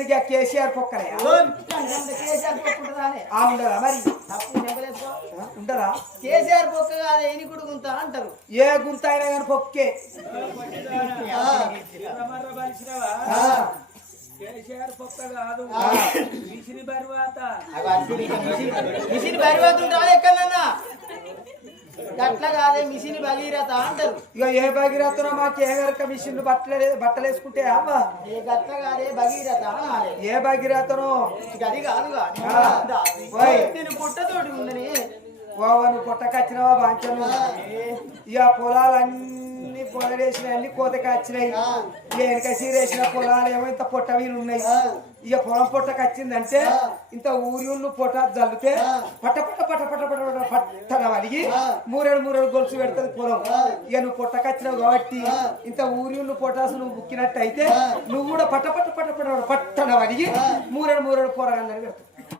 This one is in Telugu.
ఏంటి కేసీఆర్ పొక్కలే ఉండదా మరి ఉండరా కేసీఆర్ పొక్క కాదు ఎని గుంత అంటారు ఏ గుంత అయినా కానీ పొక్కే కేసీఆర్ పొక్క కాదు మిషన్ బర్వాత మిషన్ బర్వాత ఉంటుంది ఎక్కడన్నా అట్లా కాదే మిషన్ భగీరథ అంటారు ఇక ఏ భగీరథనో మాకు ఏ వరకు మిషన్ బట్టలు వేసుకుంటే అవ్వా ఏ గట్ల కాదే భగీరథ ఏ భగీరథనో అది కాదుగా నేను పుట్టతోటి ఉందని నువ్వు పుట్టకొచ్చినావా బాంచను ఇక పొలాలన్నీ పొలవేసిన అన్ని కోతకి వచ్చినాయి వెనక సీరేసిన పొలాలు ఏమో ఇంత పొట్ట వీలు ఉన్నాయి ఇక పొలం పొట్టకు వచ్చిందంటే ఇంత ఊరి పొట్ట జల్లితే పట్ట పట్ట పట్ట పట్ట పట్ట పట్టన వలిగి మూరేడు గొలుసు పెడుతుంది పొలం ఇక నువ్వు పొట్టకొచ్చినావు కాబట్టి ఇంత ఊరి పొటాసు నువ్వు బుక్కినట్టు అయితే నువ్వు కూడా పట్ట పట్ట పట్ట పట్ట పట్టన వలిగి మూరేడు పొరగందని పెడతావు